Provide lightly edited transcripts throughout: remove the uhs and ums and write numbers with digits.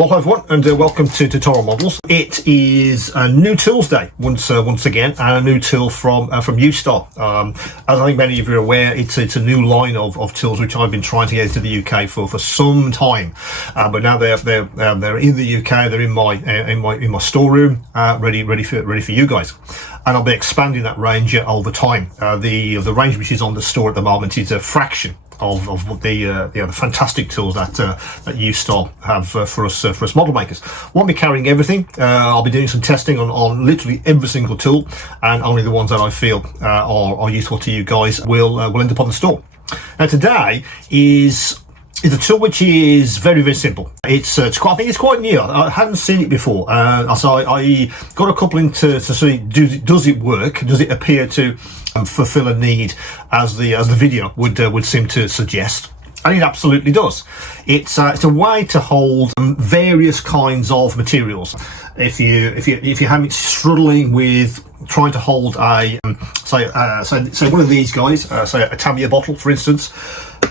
Well, hi everyone, and welcome to Tyrell Models. It is a new tools day once again, and a new tool from Ustar. As I think many of you are aware, it's a new line of tools which I've been trying to get into the UK for some time, but now they're in the UK. They're in my storeroom, ready for you guys. And I'll be expanding that range over time. The range which is on the store at the moment is a fraction of what the fantastic tools that Ustar have for us model makers. Won't be carrying everything. I'll be doing some testing on literally every single tool, and only the ones that I feel are useful to you guys will end up on the store. Now today is a tool which is very simple. I think it's quite new. I hadn't seen it before, so I got a couple in to see does it work? Does it appear to fulfill a need as the video would seem to suggest? And it absolutely does. It's a way to hold various kinds of materials. If you're having struggling with trying to hold a say one of these guys, say a Tamiya bottle, for instance,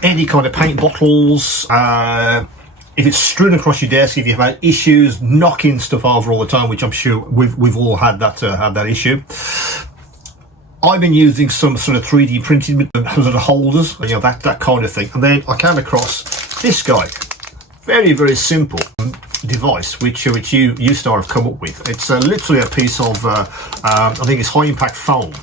any kind of paint bottles. If it's strewn across your desk, if you've had issues knocking stuff over all the time, which I'm sure we've all had that issue. I've been using some sort of 3D printed sort of holders, that kind of thing. And then I came across this guy. Very simple device, which Ustar have come up with. It's literally a piece of, I think it's high impact foam,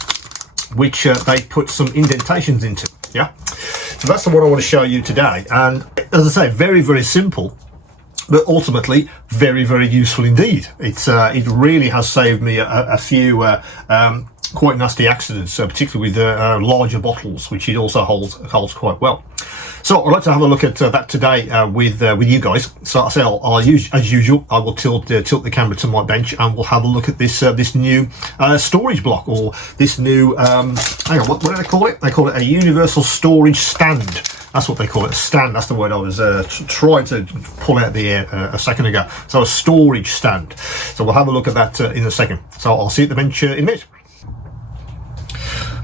which they put some indentations into. Yeah. So that's the one I want to show you today. And as I say, very simple, but ultimately very useful indeed. It really has saved me a few quite nasty accidents, particularly with larger bottles, which it also holds quite well. So I'd like to have a look at that today with you guys. So I'll use, as usual, I will tilt the camera to my bench, and we'll have a look at this new storage block, or this new hang on, what do they call it? They call it a universal storage stand. That's what they call it, a stand. That's the word I was trying to pull out the air a second ago. So a storage stand. So we'll have a look at that in a second. So I'll see you at the bench in a minute.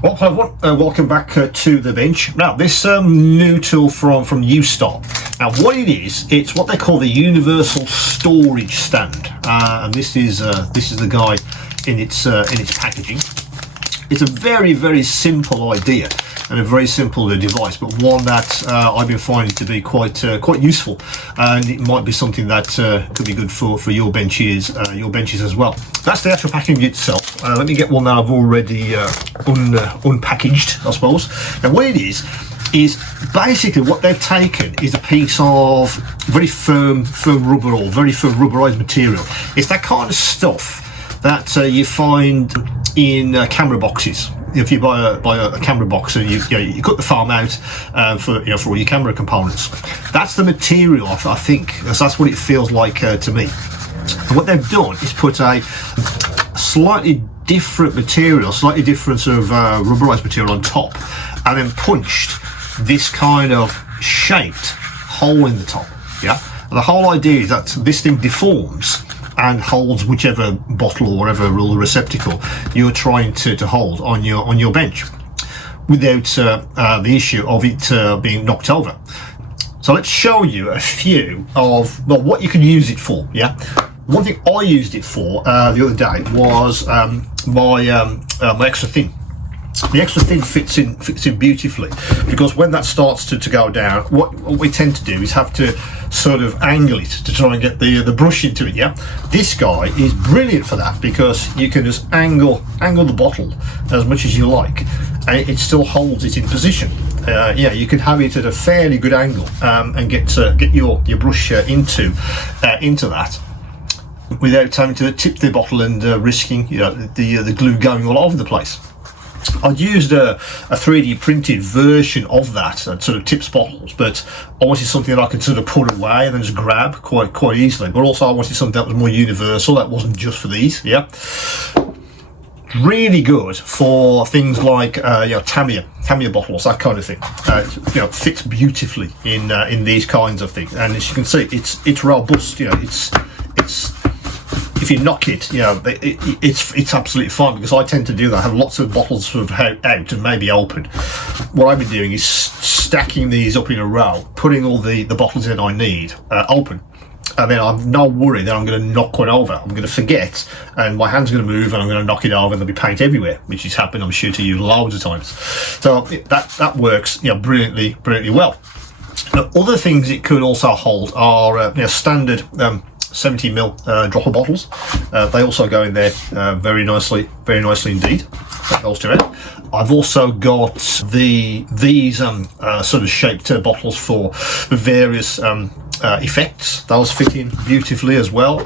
Well, hi everyone, welcome back to the bench. Now, this new tool from Ustar. Now, what it is, it's what they call the universal storage stand, and this is the guy in its packaging. It's a very simple idea and a very simple device, but one that I've been finding to be quite useful, and it might be something that could be good for your benches as well. That's the actual packaging itself. Let me get one that I've already unpackaged, I suppose. Now, what it is basically what they've taken is a piece of very firm rubber, or very firm rubberized material. It's that kind of stuff that you find in camera boxes. If you buy a camera box and you cut the foam out for all your camera components, that's the material. I think that's what it feels like to me. And what they've done is put a slightly different material, slightly different sort of rubberized material on top, and then punched this kind of shaped hole in the top. Yeah, and the whole idea is that this thing deforms and holds whichever bottle or whatever little receptacle you're trying to hold on your bench, without the issue of it being knocked over. So let's show you a few of what you can use it for. Yeah, one thing I used it for the other day was my extra thin. The extra thin fits in beautifully, because when that starts to go down, what we tend to do is have to sort of angle it to try and get the brush into it. Yeah, this guy is brilliant for that, because you can just angle the bottle as much as you like, and it still holds it in position. You can have it at a fairly good angle and get your brush into that, without having to tip the bottle and risking the glue going all over the place. I'd used a 3D printed version of that sort of tips bottles, but I wanted something that I could sort of put away and then just grab quite easily. But also I wanted something that was more universal, that wasn't just for these. Yeah, really good for things like Tamiya bottles, that kind of thing. Fits beautifully in these kinds of things, and as you can see, it's robust. It's if you knock it, it's absolutely fine, because I tend to do that. I have lots of bottles sort of out and maybe open. What I've been doing is stacking these up in a row, putting all the bottles in I need open, and then I'm no worry that I'm going to knock one over. I'm going to forget, and my hand's going to move, and I'm going to knock it over, and there'll be paint everywhere, which has happened, I'm sure, to you loads of times. So that works, brilliantly well. Now, other things it could also hold are standard 70ml dropper bottles. They also go in there very nicely indeed. That goes to it. I've also got these sort of shaped bottles for the various effects. Those fit in beautifully as well.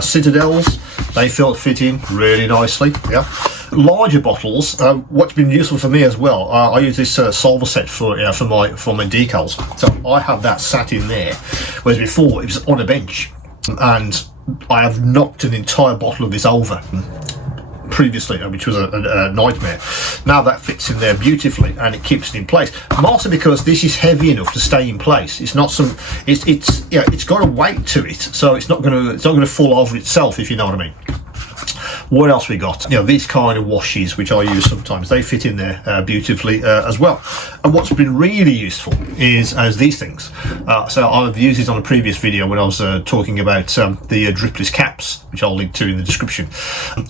Citadels, they fit in really nicely. Yeah. Larger bottles. What's been useful for me as well, I use this solver set for my decals. So I have that sat in there, whereas before it was on a bench, and I have knocked an entire bottle of this over previously, which was a nightmare. Now that fits in there beautifully, and it keeps it in place. Mostly because this is heavy enough to stay in place. It's not some. It's got a weight to it, so it's not going to fall over itself, if you know what I mean. What else we got? These kind of washes, which I use sometimes, they fit in there beautifully as well. And what's been really useful is these things. So I've used these on a previous video when I was talking about the dripless caps, which I'll link to in the description.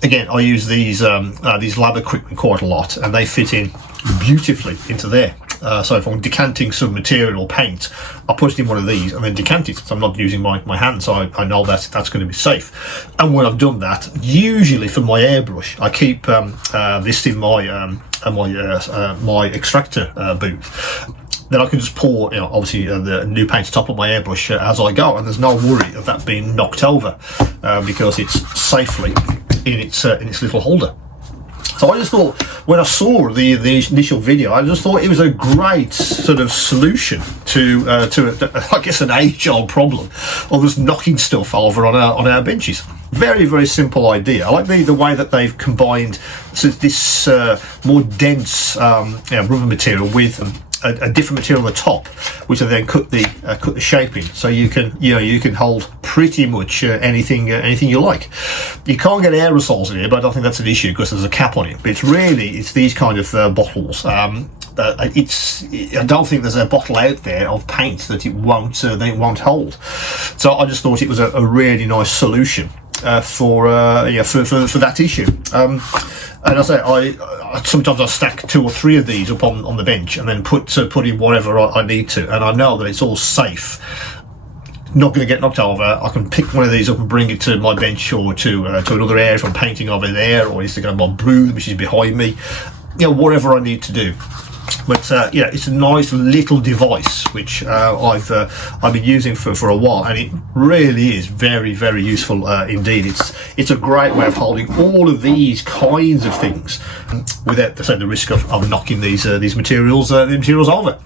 Again, I use these lab equipment quite a lot, and they fit in beautifully into there. So if I'm decanting some material or paint, I put it in one of these and then decant it. So I'm not using my hand, so I know that's going to be safe. And when I've done that, usually for my airbrush, I keep this in my extractor booth. Then I can just pour, obviously the new paint top of my airbrush as I go, and there's no worry of that being knocked over because it's safely in its little holder. So I just thought, when I saw the initial video, I just thought it was a great sort of solution to I guess an age-old problem of just knocking stuff over on our benches. Very, very simple idea. I like the way that they've combined this more dense rubber material with a different material on the top, which I then cut the shape in, so you can hold pretty much anything you like. You can't get aerosols in here, but I don't think that's an issue because there's a cap on it. But it's these kind of bottles. I don't think there's a bottle out there of paint that it won't hold. So I just thought it was a really nice solution for that issue. And I say sometimes I stack 2 or 3 of these up on the bench and then put in whatever I need to, and I know that it's all safe, not going to get knocked over. I can pick one of these up and bring it to my bench or to another area if I'm painting over there, or it's my broom which is behind me, whatever I need to do. But it's a nice little device which I've been using for a while, and it really is very, very useful indeed. It's a great way of holding all of these kinds of things without the risk of knocking these materials over.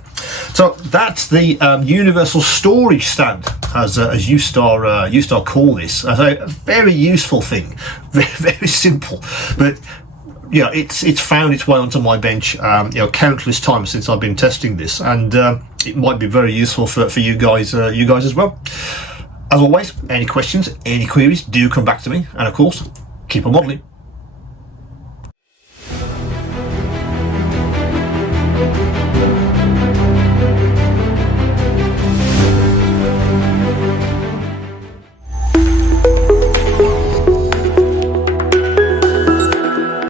So that's the universal storage stand, as Ustar call this. A very useful thing, very, very simple, but it's found its way onto my bench countless times since I've been testing this, and it might be very useful for you guys as well. As always, any questions, any queries, do come back to me, and of course, keep on modelling.